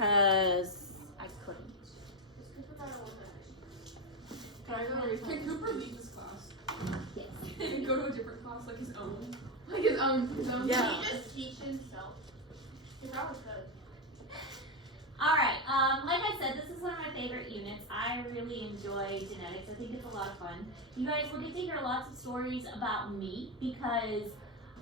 because I couldn't. Can Cooper leave this class? Yes. And go to a different class, like his own? Like his own. Yeah. Can he just teach himself? He probably could. Alright, like I said, this is one of my favorite units. I really enjoy genetics. I think it's a lot of fun. You guys will get to hear lots of stories about me because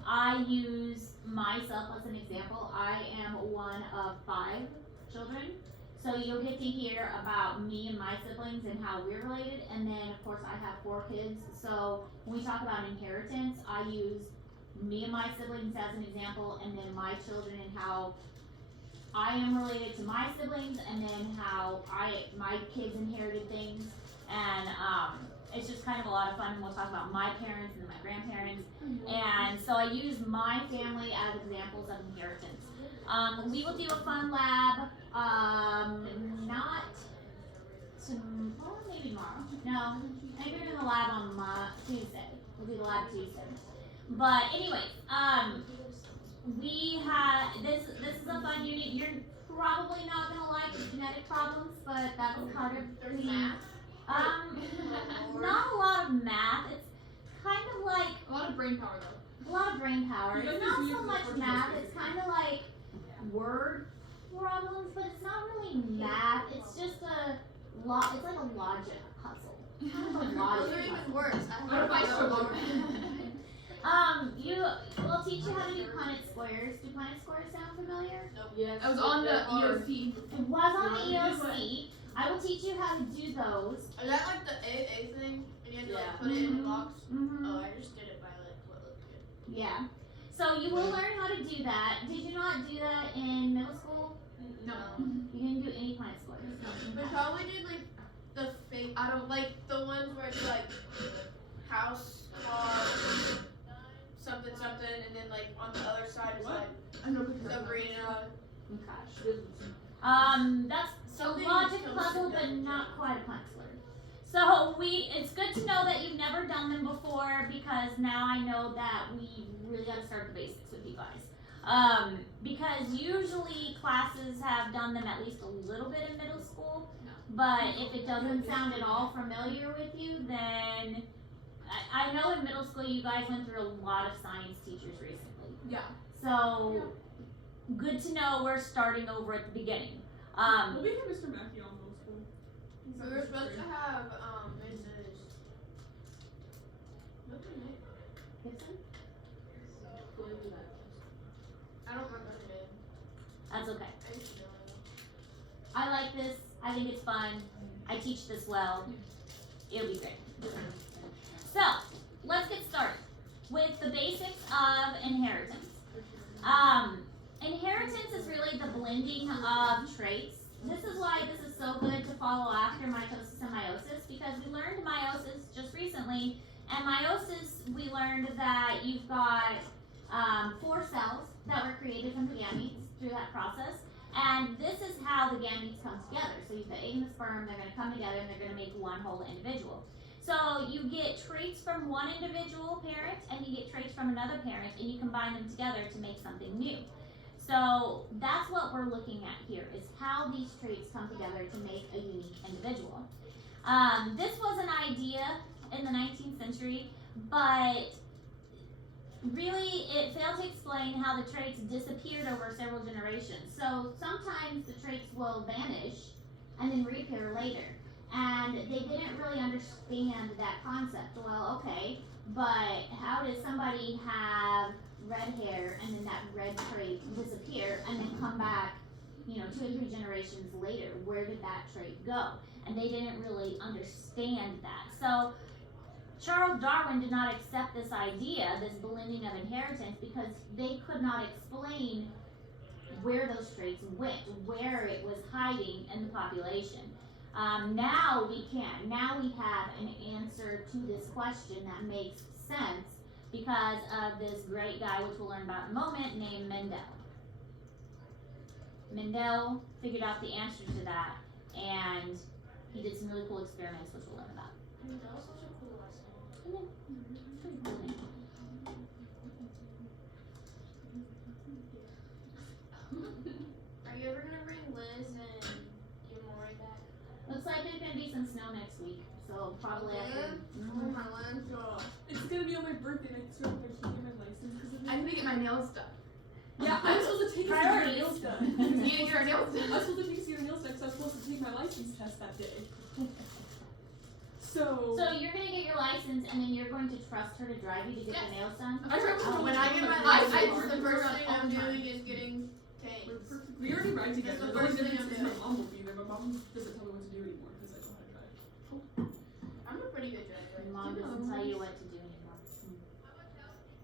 I use myself as an example. I am one of 5 children. So you'll get to hear about me and my siblings and how we're related. And then, of course, I have 4 kids. So when we talk about inheritance, I use me and my siblings as an example, and then my children and how I am related to my siblings, and then how my kids inherited things, and it's just kind of a lot of fun. And we'll talk about my parents and then my grandparents, and so I use my family as examples of inheritance. We will do a fun lab, not tomorrow, maybe tomorrow. No, I think we're doing the lab on Tuesday. We'll do the lab Tuesday. But anyway, we have this is a fun unit. You're probably not gonna like the genetic problems, but that's part of There's the math. not a lot of math. It's kind of like A lot of brain power, though. a lot of brain power. You It's guys not just so use much the math. word It's kind of like word problems, but it's not really math. It's just a lot. It's like a logic puzzle. Kind of a Those logic are even puzzle. worse. What if I struggle? We'll teach you how to do Punnett squares. Do Punnett squares sound familiar? Yes. I was on the EOC. It was on the Yeah. EOC. I will teach you how to do those. Is that like the AA thing? And you have to Yeah. like put it in a box? Mm-hmm. Oh, I just did it by like what looked good. Yeah. So you will learn how to do that. Did you not do that in middle school? No. You didn't do any Punnett squares. We probably did like the fake, I don't like the ones where it's like house, car, something, something, and then like on the other side is What? like I know what Sabrina. Okay. That's a Something logic that puzzle, comes but together. not quite a Punnett square. So it's good to know that you've never done them before, because now I know that we really got to start the basics with you guys. Because usually classes have done them at least a little bit in middle school, but if it doesn't sound at all familiar with you, then I know in middle school you guys went through a lot of science teachers recently. Yeah. So good to know we're starting over at the beginning. We'll be here, Mr. Mackey, on middle school. We were supposed to have Mrs. What's her name? Gibson? I don't remember her name. That's okay. I used to know her. I like this. I think it's fun. I teach this well. It'll be great. So, let's get started with the basics of inheritance. Inheritance is really the blending of traits. This is why this is so good to follow after mitosis and meiosis, because we learned meiosis just recently, and meiosis we learned that you've got 4 cells that were created from the gametes through that process. And this is how the gametes come together. So you've got egg and the sperm, they're going to come together and they're going to make one whole individual. So you get traits from one individual parent and you get traits from another parent, and you combine them together to make something new. So that's what we're looking at here, is how these traits come together to make a unique individual. This was an idea in the 19th century, but really, it failed to explain how the traits disappeared over several generations. So sometimes the traits will vanish and then reappear later. And they didn't really understand that concept. Well, okay, but how does somebody have red hair and then that red trait disappear and then come back, 2 or 3 generations later? Where did that trait go? And they didn't really understand that. So Charles Darwin did not accept this idea, this blending of inheritance, because they could not explain where those traits went, where it was hiding in the population. Now we can. Now we have an answer to this question that makes sense because of this great guy, which we'll learn about in a moment, named Mendel. Mendel figured out the answer to that, and he did some really cool experiments, which we'll learn about. That was such a cool lesson. Pretty cool name. Are you ever gonna bring Liz next week. So probably after. Oh, my land's off. It's gonna be on my birthday, and I swear if I can't get my license because of it. I need to get my nails done. Yeah, I'm supposed to take us to get our Priorities. nails done. You need to get our nails I was done. supposed to take us to get our nails done because I was supposed to take my license test that day. So. So you're gonna get your license, and then you're going to trust her to drive you to get Yes. your nails done. I remember When I get my license, the first thing I'm doing is getting tanks. We already ride together. That's the The only first thing difference is I'm my mom will be there. My mom doesn't tell me what to do anymore because I know how to drive. I'm a pretty good driver. Your mom doesn't tell you what to do anymore.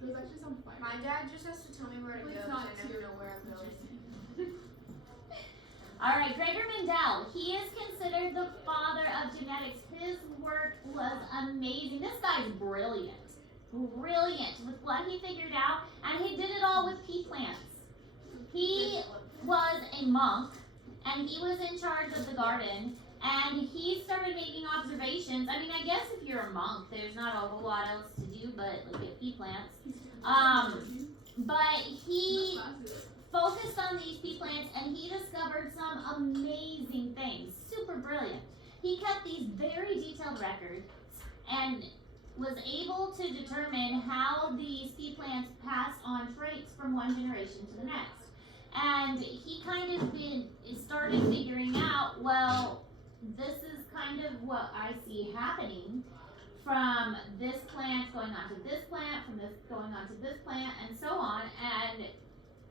It was actually some fire. My dad just has to tell me where to It's go not because I never know where I'm going. All right, Gregor Mendel. He is considered the father of genetics. His work was amazing. This guy's brilliant. Brilliant with what he figured out, and he did it all with pea plants. He was a monk, and he was in charge of the garden, and he started making observations. I mean, I guess if you're a monk, there's not a whole lot else to do but look at pea plants. But he focused on these pea plants, and he discovered some amazing things. Super brilliant. He kept these very detailed records and was able to determine how these pea plants passed on traits from one generation to the next. And he kind of started figuring out, well, this is kind of what I see happening from this plant going on to this plant, from this going on to this plant, and so on, and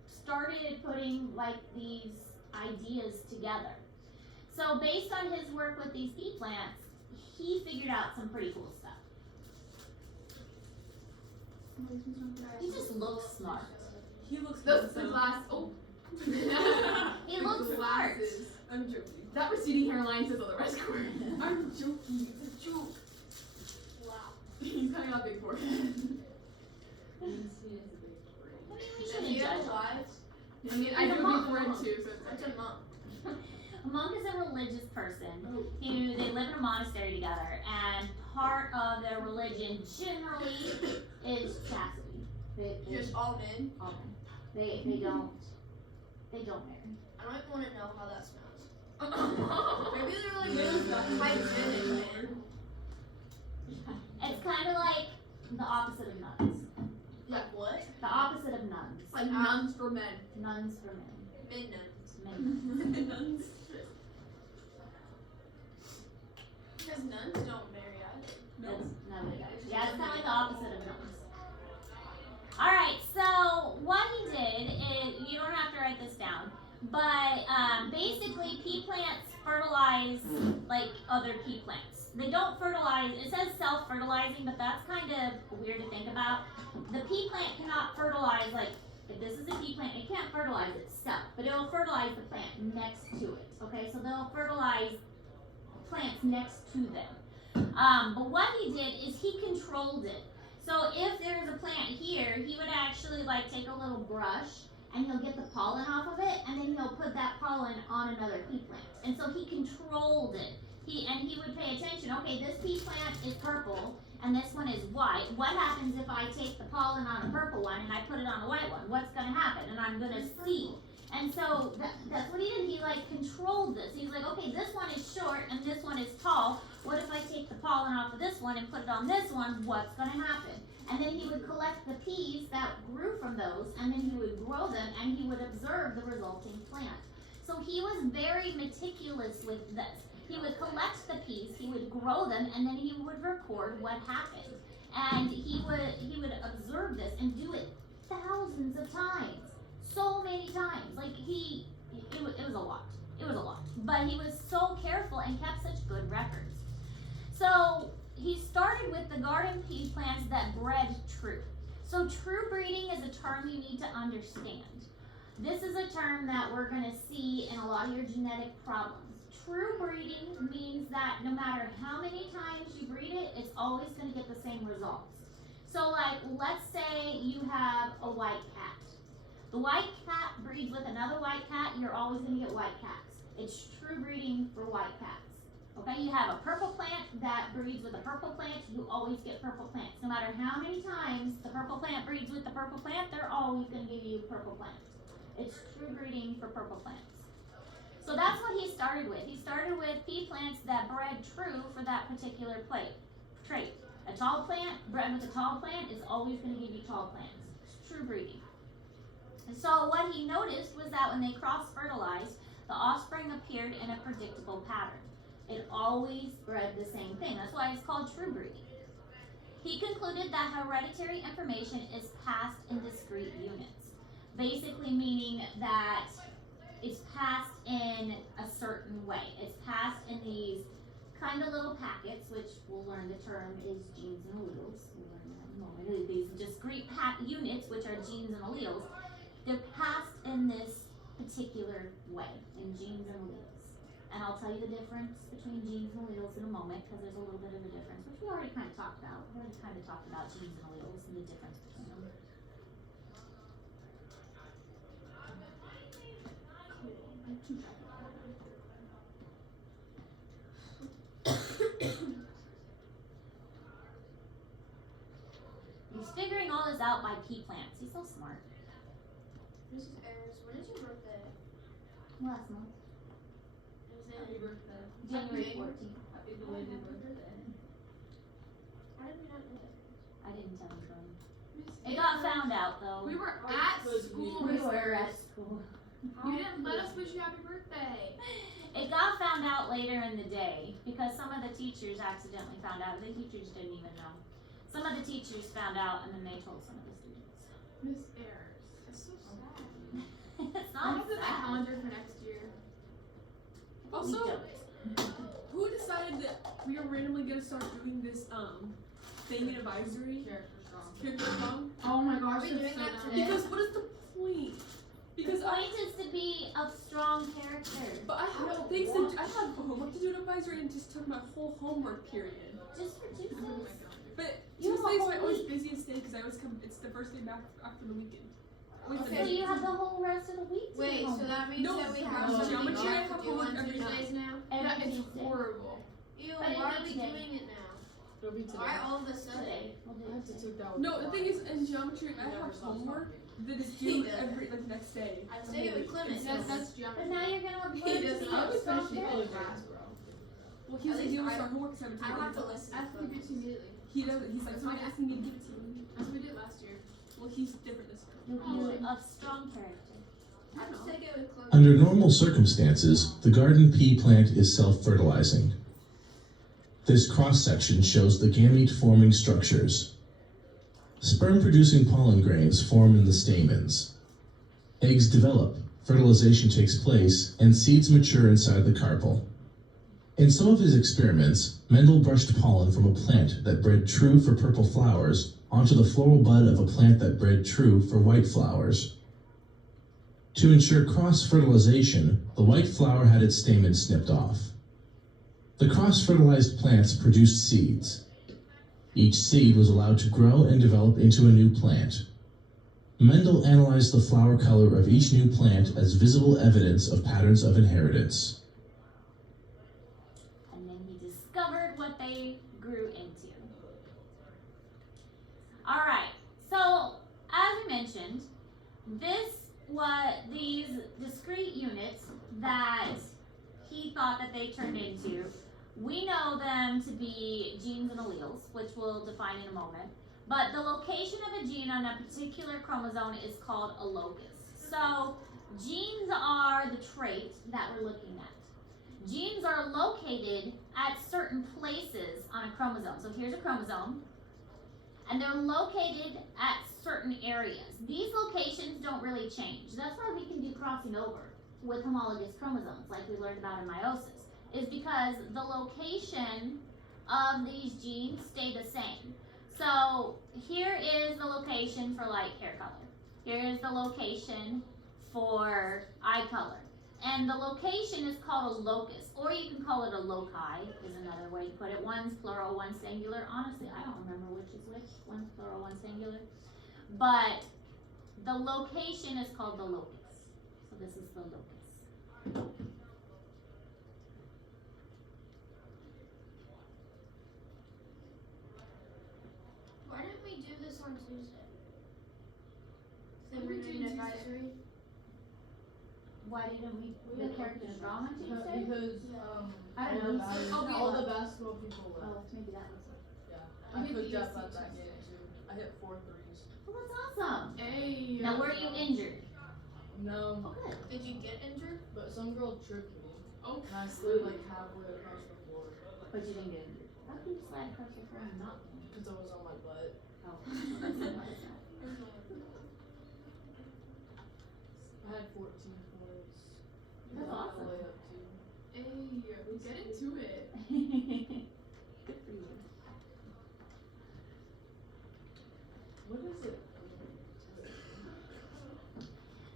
started putting like these ideas together. So based on his work with these pea plants, he figured out some pretty cool stuff. He just looks smart. He looks The handsome. glass. Oh. He looks smart. Glasses. I'm joking. That receding hairline says all the rest word. I'm joking. It's a joke. Wow. He's kind of got a big forehead. I mean, we Does shouldn't he have judge. lives? I mean, I He's a do a monk. big forehead too, so What's it's a monk? A monk is a religious person who they live in a monastery together, and part of their religion generally is chastity. They Just all men? all men. They don't marry. I don't even want to know how that smells. like. Maybe they're like hygienic, man. It's kind of like the opposite of nuns. Like what? The opposite of nuns. Like nuns for men. Nuns for men. Men nuns. Men. Nuns. Because nuns don't marry either. No. Nobody does. Yeah, it's kind of like the opposite of nuns. Alright, so what he did is, you don't have to write this down, but basically pea plants fertilize like other pea plants. They don't fertilize, it says self-fertilizing, but that's kind of weird to think about. The pea plant cannot fertilize, like, if this is a pea plant, it can't fertilize itself, but it will fertilize the plant next to it, okay? So they'll fertilize plants next to them. But what he did is he controlled it. So if there's a plant here, he would actually like take a little brush and he'll get the pollen off of it, and then he'll put that pollen on another pea plant. And so he controlled it. He would pay attention, okay, this pea plant is purple and this one is white. What happens if I take the pollen on a purple one and I put it on a white one? What's gonna happen? And I'm gonna see. And so that's what he did. He like controlled this. He's like, okay, this one is short and this one is tall. What if I take the pollen off of this one and put it on this one? What's gonna happen? And then he would collect the peas that grew from those, and then he would grow them, and he would observe the resulting plant. So he was very meticulous with this. He would collect the peas, he would grow them, and then he would record what happened. And he would observe this and do it thousands of times. So many times. Like it was a lot. It was a lot. But he was so careful and kept such good records. So he started with the garden pea plants that bred true. So true breeding is a term you need to understand. This is a term that we're going to see in a lot of your genetic problems. True breeding means that no matter how many times you breed it, it's always going to get the same results. So like, let's say you have a white cat. The white cat breeds with another white cat, you're always going to get white cats. It's true breeding for white cats. Okay, you have a purple plant that breeds with a purple plant, you always get purple plants. No matter how many times the purple plant breeds with the purple plant, they're always going to give you purple plants. It's true breeding for purple plants. So that's what he started with. He started with pea plants that bred true for that particular trait. A tall plant bred with a tall plant is always going to give you tall plants. It's true breeding. And so what he noticed was that when they cross-fertilized, the offspring appeared in a predictable pattern. It always bred the same thing. That's why it's called true breeding. He concluded that hereditary information is passed in discrete units. Basically meaning that it's passed in a certain way. It's passed in these kind of little packets, which we'll learn the term is genes and alleles. We'll learn that in a moment. These discrete units, which are genes and alleles, they're passed in this particular way, in genes and alleles. And I'll tell you the difference between genes and alleles in a moment, because there's a little bit of a difference, which we already kind of talked about. We already kind of talked about genes and alleles and the difference between them. He's figuring all this out by pea plants. He's so smart. Mrs. Ayers, when is your birthday? Last month, Happy birthday. January Happy 14th. Happy belated birthday. How did we not know that? I didn't tell him. It got found out though. We were at school. We Miss were Ayers. at school. You didn't let us wish you happy birthday. It got found out later in the day because some of the teachers accidentally found out. The teachers didn't even know. Some of the teachers found out and then they told some of the students. Miss Ayers. That's so sad. It's I'm not gonna put my sad. calendar for next year. We Also, don't. who decided that we are randomly gonna start doing this thing in advisory? Character strong. Oh my gosh, that's are we doing so that nice. today? Because what is the point? Because The point is to be of strong character. but I have things to I have homework to do in advisory and just took my whole homework period. Just for Jesus. But You have a Tuesday's whole my always week. busiest day because I always come. It's the first day back after the weekend. Always the Okay. So busiest. you have the whole rest of the week to Wait, do so homework. that means No, that we have no, something geometry, I else have to do homework on every Tuesdays now? Every Yeah, it's Tuesday. horrible. Ew, But why are we Tuesday. doing it now? It'll be today. Why all of a sudden? Today. We'll do it today. No, the thing is in geometry I have homework that is due does. every like next day. I'd say it with Clement. That's But geometry. now you're gonna He learn to doesn't be have of to strong finish the character. class, bro. Well, he's At like, least you I- start homework 17. I don't have to listen. I have to give it to you immediately. He doesn't. He's like, someone asking me to give it to you. That's what we did last year. Well, he's different this year. You'll be of strong character. I'd just take it with Clement. Under normal circumstances, the garden pea plant is self-fertilizing. This cross-section shows the gamete-forming structures. Sperm-producing pollen grains form in the stamens. Eggs develop, fertilization takes place, and seeds mature inside the carpel. In some of his experiments, Mendel brushed pollen from a plant that bred true for purple flowers onto the floral bud of a plant that bred true for white flowers. To ensure cross-fertilization, the white flower had its stamen snipped off. The cross-fertilized plants produced seeds. Each seed was allowed to grow and develop into a new plant. Mendel analyzed the flower color of each new plant as visible evidence of patterns of inheritance. And then he discovered what they grew into. Alright, so as we mentioned, these discrete units that he thought that they turned into, we know them to be genes and alleles, which we'll define in a moment. But the location of a gene on a particular chromosome is called a locus. So genes are the trait that we're looking at. Genes are located at certain places on a chromosome. So here's a chromosome, and they're located at certain areas. These locations don't really change. That's why we can do crossing over with homologous chromosomes, like we learned about in meiosis, is because the location of these genes stay the same. So here is the location for like hair color. Here is the location for eye color. And the location is called a locus, or you can call it a loci, is another way to put it. One's plural, one's singular. Honestly, I don't remember which is which. One's plural, one's singular. But the location is called the locus. So this is the locus. Why didn't we do this on Tuesday? What Then did we're we do doing Tuesday? advisory. why didn't the characters draw on Tuesday? Because I don't know. all the basketball people left. Oh, maybe that was it. I cooked up at that game too. I hit 4 threes. Well, that's awesome. Hey. Now, were you injured? No, Oh, good. Did you get injured? but some girl tripped me. Oh. And I slid like halfway across the floor. But you didn't get injured. How can you slide across the floor and not? Because I was on my butt. Oh, that's not what I said. I had 14 points. That's awesome. Layup too. Hey, get into it. Good for you. What is it?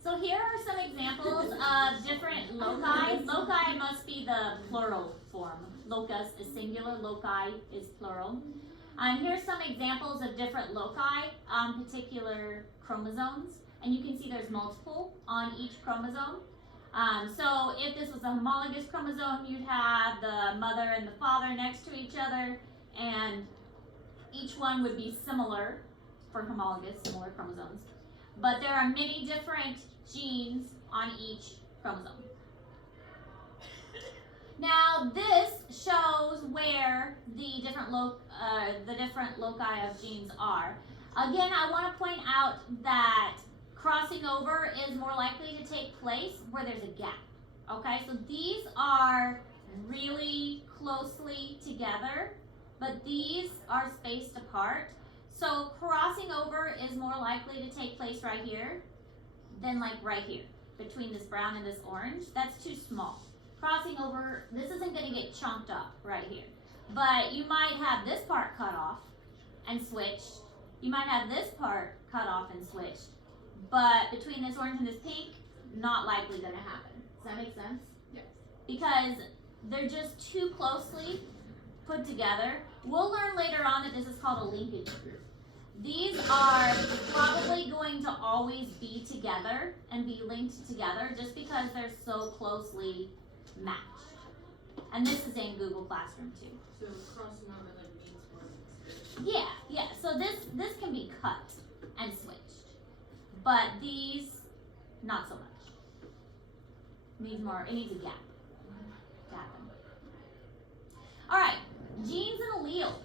So here are some examples of different loci. Loci must be the plural form. Locus is singular, loci is plural. Here's some examples of different loci on particular chromosomes. And you can see there's multiple on each chromosome. So if this was a homologous chromosome, you'd have the mother and the father next to each other, and each one would be similar for homologous, similar chromosomes. But there are many different genes on each chromosome. Now this shows where the different loci of genes are. Again, I want to point out that crossing over is more likely to take place where there's a gap. Okay, so these are really closely together, but these are spaced apart. So crossing over is more likely to take place right here than like right here, between this brown and this orange. That's too small. Crossing over, this isn't going to get chunked up right here. But you might have this part cut off and switched. You might have this part cut off and switched. But between this orange and this pink, not likely going to happen. Does that make sense? Yes. Because they're just too closely put together. We'll learn later on that this is called a linkage group. These are probably going to always be together and be linked together just because they're so closely matched. And this is in Google Classroom too. So crossing over like means more. Yeah. So this can be cut and switched, but these not so much. Needs more. It needs a gap to happen. All right, genes and alleles.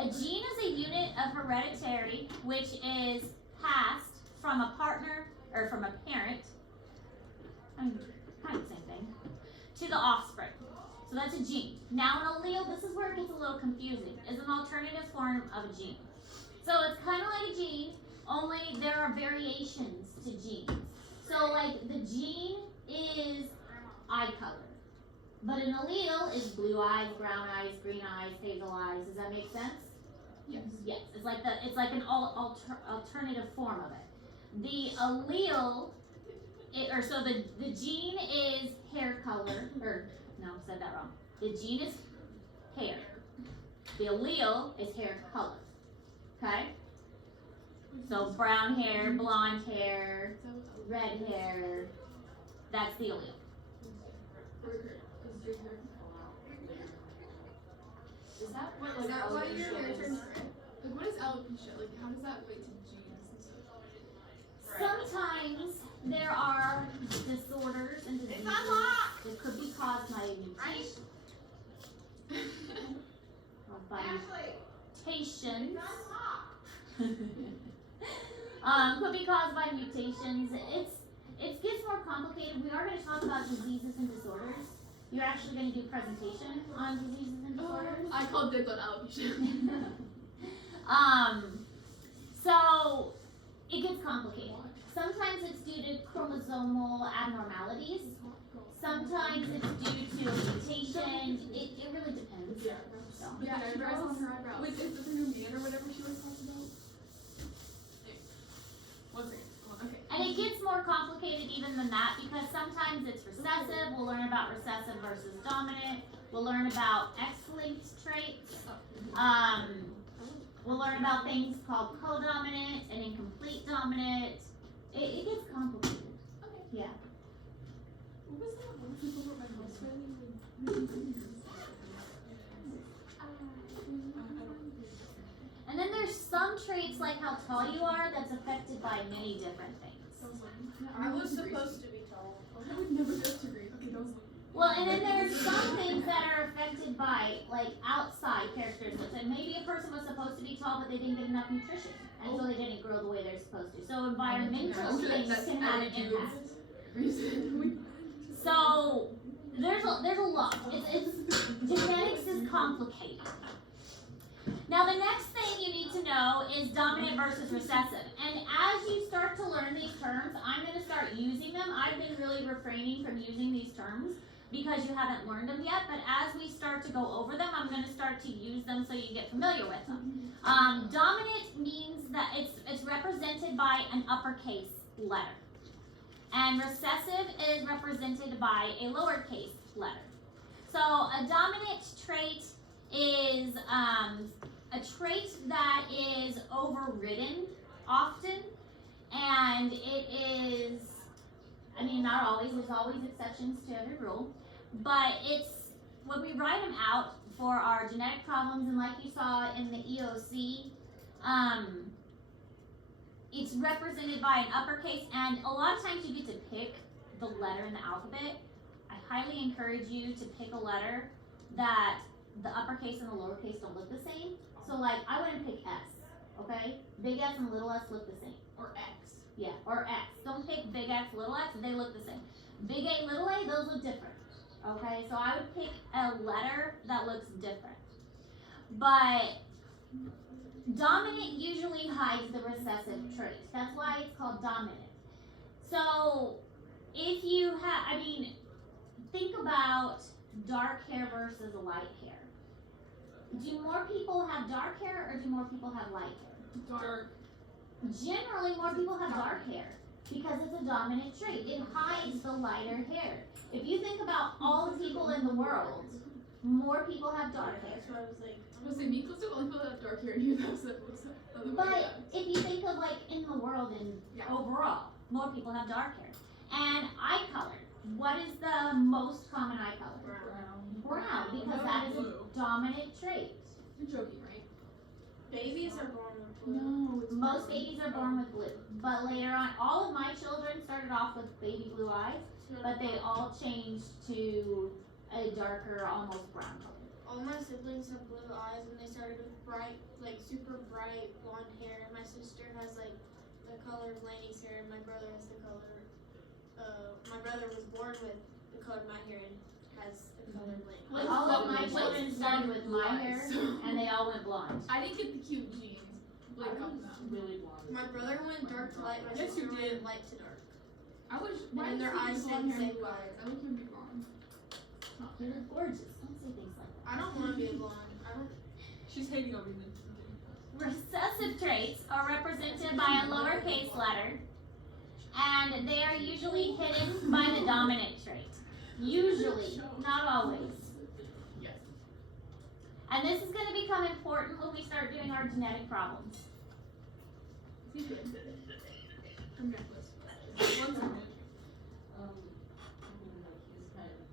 A gene is a unit of hereditary which is passed from a partner or from a parent. Kind of the same thing. To the offspring. So that's a gene. Now an allele, this is where it gets a little confusing, is an alternative form of a gene. So it's kind of like a gene, only there are variations to genes. So like the gene is eye color, but an allele is blue eyes, brown eyes, green eyes, hazel eyes. Does that make sense? Yes. Yes. It's like an alternative form of it. The allele, so the gene is hair color, or no, I said that wrong. The gene is hair. The allele is hair color. Okay? So brown hair, blonde hair, red hair, that's the allele. Is that what Is that why your hair alopecia turns is? red? Like, what is alopecia? Like, how does that relate to genes and stuff? Sometimes there are disorders and diseases that could be caused by a mutation. By mutations. Could be caused by mutations. It gets more complicated. We are going to talk about diseases and disorders. You're actually going to do a presentation on diseases and disorders. I called dibs on alopecia. So it gets complicated. Sometimes it's due to chromosomal abnormalities. Sometimes it's due to a mutation. It really depends. Yeah. So. Yeah, eyebrows on her eyebrows. Wait, is this her new man or whatever she was talking about? One second. Okay. And it gets more complicated even than that because sometimes it's recessive. We'll learn about recessive versus dominant. We'll learn about X-linked traits. We'll learn about things called codominant and incomplete dominant. It gets complicated. Okay. Yeah. What was that one people wrote my house family? And then there's some traits like how tall you are that's affected by many different things. I was supposed to be tall. would never guess to green. Okay, that was Well, and then there's some things that are affected by, like, outside characteristics. And maybe a person was supposed to be tall, but they didn't get enough nutrition. And so they didn't grow the way they're supposed to. So environmental things can have an impact. So there's a lot. It's genetics is complicated. Now the next thing you need to know is dominant versus recessive. And as you start to learn these terms, I'm going to start using them. I've been really refraining from using these terms because you haven't learned them yet. But as we start to go over them, I'm going to start to use them so you get familiar with them. Dominant means that it's represented by an uppercase letter. And recessive is represented by a lowercase letter. So a dominant trait is a trait that is overridden often, and it is, I mean, not always, there's always exceptions to every rule, but it's, when we write them out for our genetic problems, and like you saw in the EOC, it's represented by an uppercase, and a lot of times you get to pick the letter in the alphabet. I highly encourage you to pick a letter that the uppercase and the lowercase don't look the same. So like, I wouldn't pick S, okay? Big S and little s look the same. Or X. Yeah, or X. Don't pick big X, little x, they look the same. Big A, little a, those look different. Okay, so I would pick a letter that looks different. But dominant usually hides the recessive trait. That's why it's called dominant. So if you have, I mean, think about dark hair versus light hair. Do more people have dark hair or do more people have light hair? dark. Generally, more people have dark hair because it's a dominant trait. It hides the lighter hair. If you think about all the people in the world, more people have dark hair. That's what I was like. I was saying, Miko's the only people that have dark hair here. That's the other way But around. if you think of like in the world and overall, more people have dark hair. And eye color. What is the most common eye color? Brown, because that is a dominant trait. You're joking, right? Babies are born with blue. No, it's Most babies are born with blue, but later on, all of my children started off with baby blue eyes, but they all changed to a darker, almost brown color. All my siblings have blue eyes, and they started with bright, like super bright blonde hair. And my sister has like the color of Lainey's hair, and my brother has the color. My brother was born with the color of my hair and has the color of Lainey. All of my children started with my hair, and they all went blonde. I didn't get the cute genes. Blake got them. Really blonde. My brother went dark to light. My Yes, sister you did. went light to dark. I wish. And then their eyes stayed the same color. I want you to be blonde. They're gorgeous. Don't say things like that. I don't want to be a blonde. I don't. She's hating on me then. Recessive traits are represented by a lowercase letter, and they are usually hidden by the dominant trait. Usually, not always. Yes. And this is going to become important when we start doing our genetic problems. I'm necklace. One second. I mean, like, he's kind of like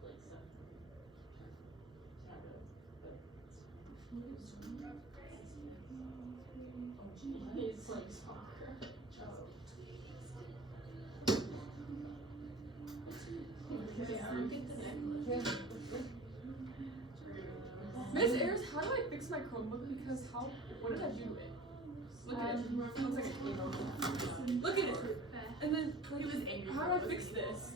he's like soccer. Miss Ayers, how do I fix my Chromebook? Because what did I do to it? Look at it. It looks like a game. Look at it. And then, like, He was angry. how do I fix this?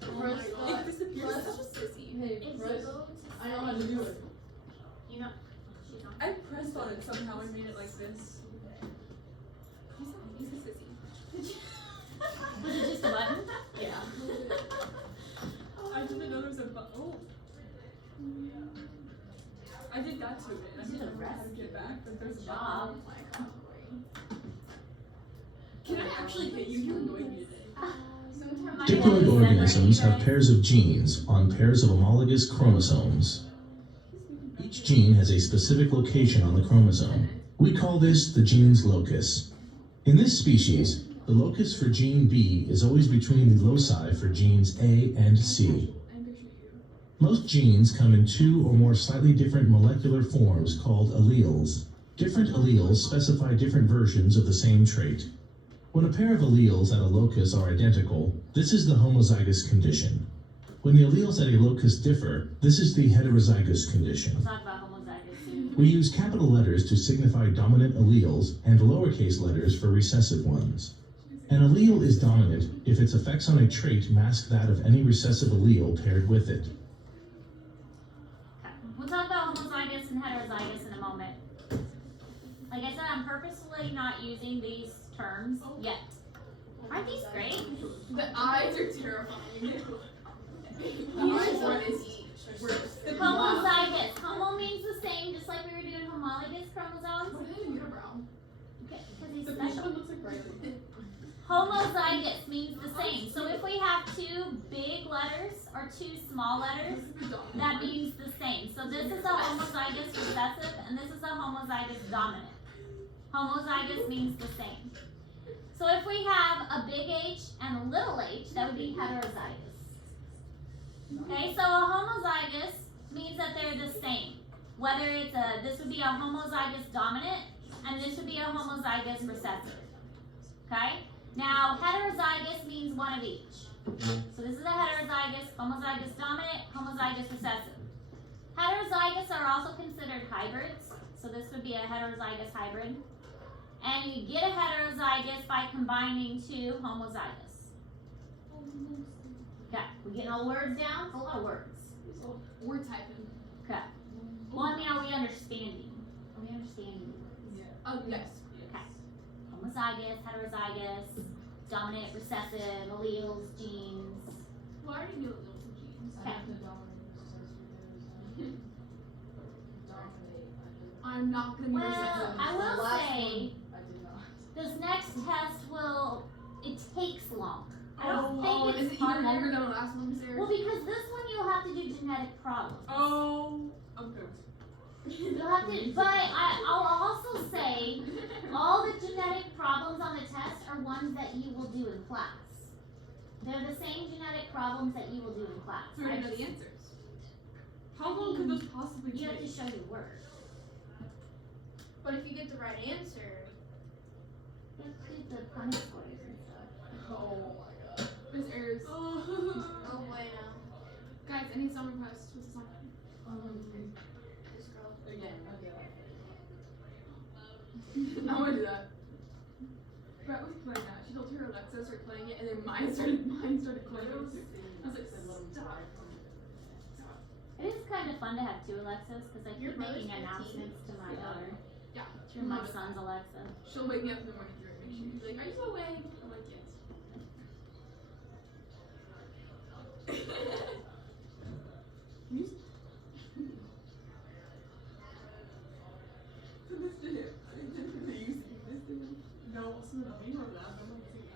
Press It disappears. press- Such a sissy. Hey, If you press. go to I know how to do it. You know, she's on. I pressed on it somehow and made it like this. He's a sissy. Was it just a button? Yeah. I didn't know there was a button. Oh. I did that to it. I You did didn't the know how to rest. get back, but there's a Job. button. Can I actually hit you? You're annoying me today. Sometimes. Diploid organisms have pairs of genes on pairs of homologous chromosomes. Each gene has a specific location on the chromosome. We call this the gene's locus. In this species, the locus for gene B is always between the loci for genes A and C. I'm picturing you. Most genes come in two or more slightly different molecular forms called alleles. Different alleles specify different versions of the same trait. When a pair of alleles at a locus are identical, this is the homozygous condition. When the alleles at a locus differ, this is the heterozygous condition. We'll talk about homozygous soon. We use capital letters to signify dominant alleles and lowercase letters for recessive ones. An allele is dominant if its effects on a trait mask that of any recessive allele paired with it. Okay. We'll talk about homozygous and heterozygous in a moment. Like I said, I'm purposefully not using these terms yet. Aren't these great? The eyes are terrifying. The eyes one is worse. Homozygous. Homo means the same, just like we were doing homologous chromosomes. What is a unibrow? Okay, because he's The special. one looks like Riley. Homozygous means the same. So if we have two big letters or two small letters, that means the same. So this is a homozygous recessive and this is a homozygous dominant. Homozygous means the same. So if we have a big H and a little h, that would be heterozygous. Okay, so a homozygous means that they're the same. Whether it's this would be a homozygous dominant and this would be a homozygous recessive. Okay? Now, heterozygous means one of each. So this is a heterozygous, homozygous dominant, homozygous recessive. Heterozygous are also considered hybrids. So this would be a heterozygous hybrid. And you get a heterozygous by combining two homozygous. Okay, we getting all the words down? It's a lot of words. We're typing. Okay. Well, I mean, are we understanding? Are we understanding? Oh, yes. Homozygous, heterozygous, dominant, recessive, alleles, genes. Well, I already knew it was genes. Okay. I'm not gonna be Well, recessive. I will say, I did not. this next test it takes long. I don't Oh, think is it's it even longer harder. than the last one, Sarah? Well, because this one you'll have to do genetic problems. Oh, I'm good. You'll have to, but I'll also say, all the genetic problems on the test are ones that you will do in class. They're the same genetic problems that you will do in class. So we're gonna know the answers. How long could those possibly You have to take? show your work. But if you get the right answer, You have to do the Punnett-Squares and stuff. Oh my god. Miss Ayers. oh bueno, Guys, any song requests? What's the song? this girl. Again, okay. I wanna do that. Brett was playing that. She told her Alexa started playing it, and then mine started playing it too. I was like, stop. It is kind of fun to have two Alexas because I Your keep making brother's 15. announcements to my daughter. Yeah. Through my son's Alexa. She'll wake me up in the morning through it. She's like, are you awake? I'm like, yes. You so this did it. I didn't for you singing this to me. No, so no, you know that. I'm not singing.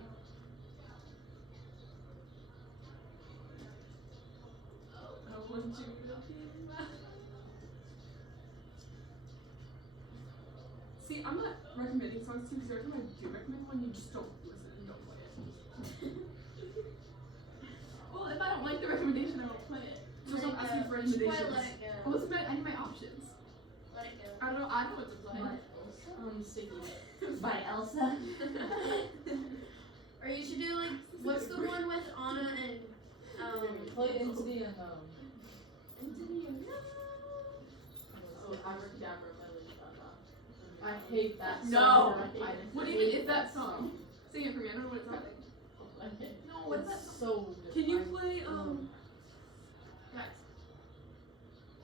I want you to be mine. See, I'm not recommending songs to you because every time I do recommend one, you just don't listen and don't play it. Well, if I don't like the recommendation, I won't play it. So stop asking for You should recommendations. probably let it go. What's my, I need my options. Let it go. I don't know what to play. Sticky. By Elsa. Or you should do like, what's the one with Anna and Play Into the Unknown. Into the Unknown? Oh, Abracadabra by Lady Gaga. I hate that No. song. I What even hate is that song? Sing it for me. I don't know what it's like. Okay. No, what's that It's song? so Can you I- play guys?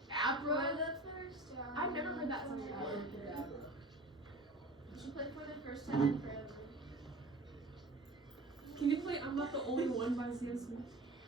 For Abra? the first time. I've never heard that song. Abracadabra. You should play for the first time in forever. Can you play I'm Not the Only One by Sam Smith?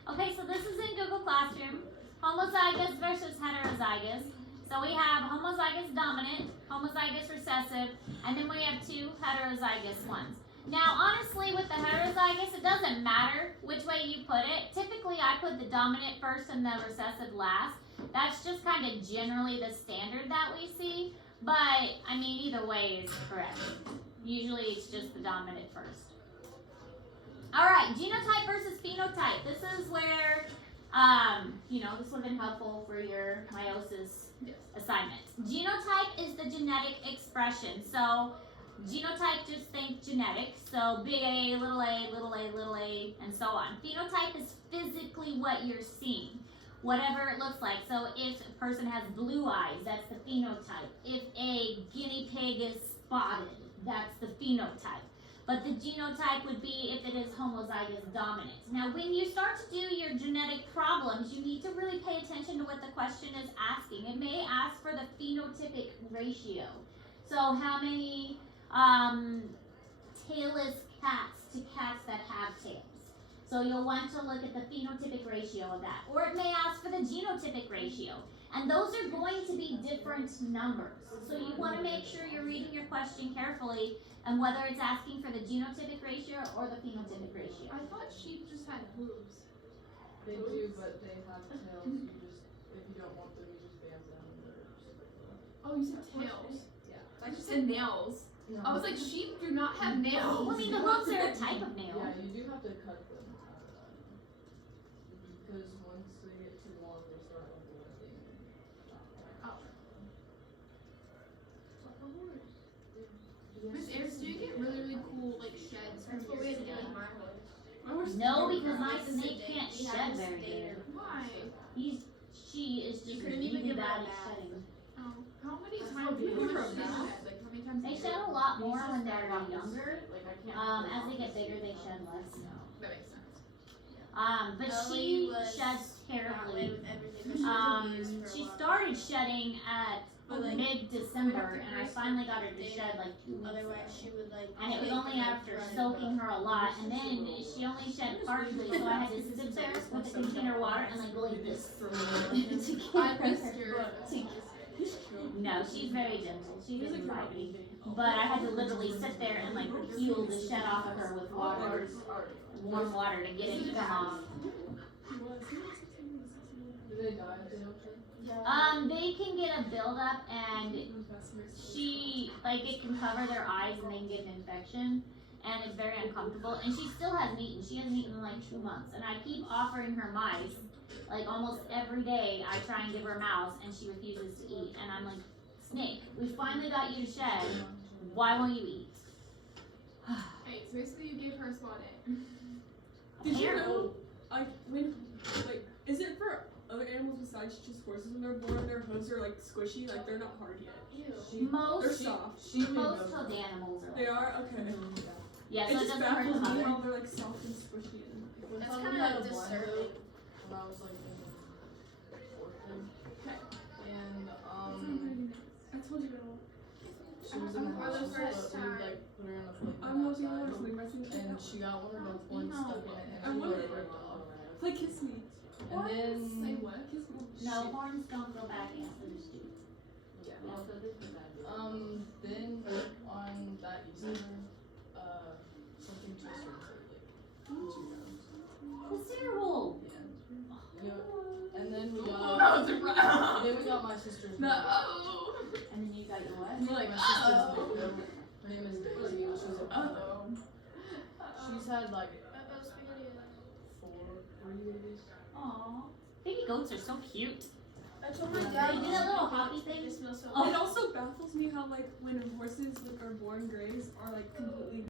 Okay, so this is in Google Classroom. Homozygous versus heterozygous. So we have homozygous dominant, homozygous recessive, and then we have two heterozygous ones. Now, honestly, with the heterozygous, it doesn't matter which way you put it. Typically, I put the dominant first and the recessive last. That's just kind of generally the standard that we see. But, I mean, either way is correct. Usually, it's just the dominant first. All right, genotype versus phenotype. This is where, this would have been helpful for your meiosis Yes. assignment. Genotype is the genetic expression. So Genotype, just think genetic. So big A, little a, little a, little a, and so on. Phenotype is physically what you're seeing. Whatever it looks like. So if a person has blue eyes, that's the phenotype. If a guinea pig is spotted, that's the phenotype. But the genotype would be if it is homozygous dominant. Now, when you start to do your genetic problems, you need to really pay attention to what the question is asking. It may ask for the phenotypic ratio. So how many tailless cats to cats that have tails? So you'll want to look at the phenotypic ratio of that. Or it may ask for the genotypic ratio. And those are going to be different numbers. So you want to make sure you're reading your question carefully and whether it's asking for the genotypic ratio or the phenotypic ratio. I thought sheep just had hooves. They do, but they have tails. You just, if you don't want them, you just ban them. Oh, you said tails. Yeah. I just said nails. No. I was like, sheep do not have nails. Well, I mean, the hooves are a type of nail. Yeah, you do have to cut them. Because once they get too long, they start like lifting. Miss Ayers, do you get really cool like sheds from That's what your we had to do snake? with my horse. My horse No, is because my This is snake the can't day- we had shed this very day good. Why? She is just couldn't even really give her a bad at bath. shedding. Oh, how many That's times how do you big give her it a is. bath? Like how many times? They a shed year? a lot more when These they're just got younger. Like, I can't As they get bigger, they shed less. That makes sense. But Ellie she was sheds Got away terribly. with everything, but she was abused for a She while. started shedding at But, like, mid-December, and I finally got her to shed like 2 weeks Otherwise, ago. she would like. And it was take only her after running soaking away. her a lot, and then she only shed partially, so I had to sit there with a container of water and like go like this to get I her. missed your. No, she's very gentle. She doesn't bite me. But I had to literally sit there and like peel the shed off of her with water, warm water to get it to come off. Do they die if they don't shed? They can get a buildup and it can cover their eyes and they can get an infection. And it's very uncomfortable. And she still hasn't eaten. She hasn't eaten in like 2 months. And I keep offering her mice. Like almost every day I try and give her a mouse and she refuses to eat. And I'm like, Snake, we finally got you to shed. Why won't you eat? Hey, so basically you gave her a spot A. Did you know, like, is it for other animals besides just horses when they're born? Their hooves are like squishy, like they're not hard yet. Ew. They're Most soft. most hoofed animals are They like are okay. yeah, It so it just doesn't hurt the baffles me mother. how they're like soft and squishy. And That's When kind we had of a blind disturbing. goat when I was like in fourth grade, okay. and I told you that. she was in the For house, the first but we time. like put her in a plate I'm not even outside, listening. My thing's and she got one of those ones stuck in it, I and she wanted like it. ripped off. Play kiss me. And then Say what? Kiss me. No, horns don't go back in, so just do. yeah. Also, this is bad. Then on that Easter, something twisted her like 2 rounds. That's terrible. Yeah. And then we Oh, got. that was a round. Then we got my sister's. No. mother. And then you got your what? You're like, My sister's oh. mother. Her name is Daisy, and she's a Oh. She's had like Uh-oh, spaghetti. 3 babies. Aw. Baby goats are so cute. I told my They dad. do that little hoppy thing? They smell so Oh. It also baffles me how like when horses are born grays are like completely